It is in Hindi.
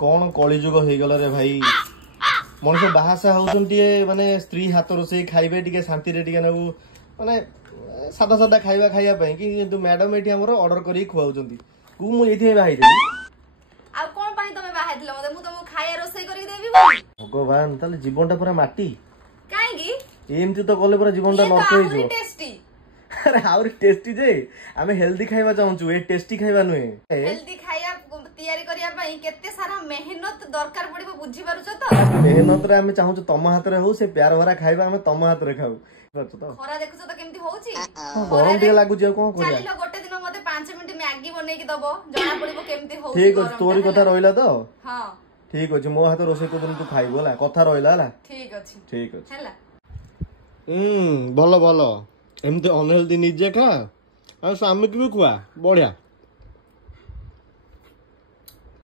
कौन कलिजुग हो गला रे भाई मनुष्य बाहासा होउछन्ती माने स्त्री हाथ रोसे खाइबे टिके शांति रे टिके नबु माने सादा सादा खाइबा खाइया पई कि मैडम एठी हमर ऑर्डर करी खुआउछन्ती कु मु एठी बाहाई देबी आ कोन पानी तमे बाहाई दिलो मते मु तुमको खाया रोसे करी देबी बोली भगवान ताले जीवनटा पूरा माटी काहे की एमती तो गले पूरा जीवनटा नष्ट होई जो टेस्टी अरे आउर टेस्टी जे आमे हेल्दी खाइबा चाहूछु ए टेस्टी खाइबा नुए हेल्दी खाइया तैयारी करिया पई केते सारा मेहनत दरकार पड़िबो बुझी पारुछ तो मेहनत रे आमे चाहूछु तम हाथ रे हो से प्यार भरा खाइबा आमे तम हाथ रे खाऊ खरा देखुछ तो केमती होउची गरम दिया लागु जे कोन करिया चलिलो गोटे दिन मते 5 मिनिट मैगी बनै के दबो जना पड़िबो केमती होउची ठीक अछि तोरी कथा रहिला तो हां ठीक अछि मो हाथ रोसे को दिन तू खाइबो ला कथा रहिला ला ठीक अछि हैला भलो भलो एमते अनहेल्दी निजे खा आ स्वामी के भी खुआ बढ़िया।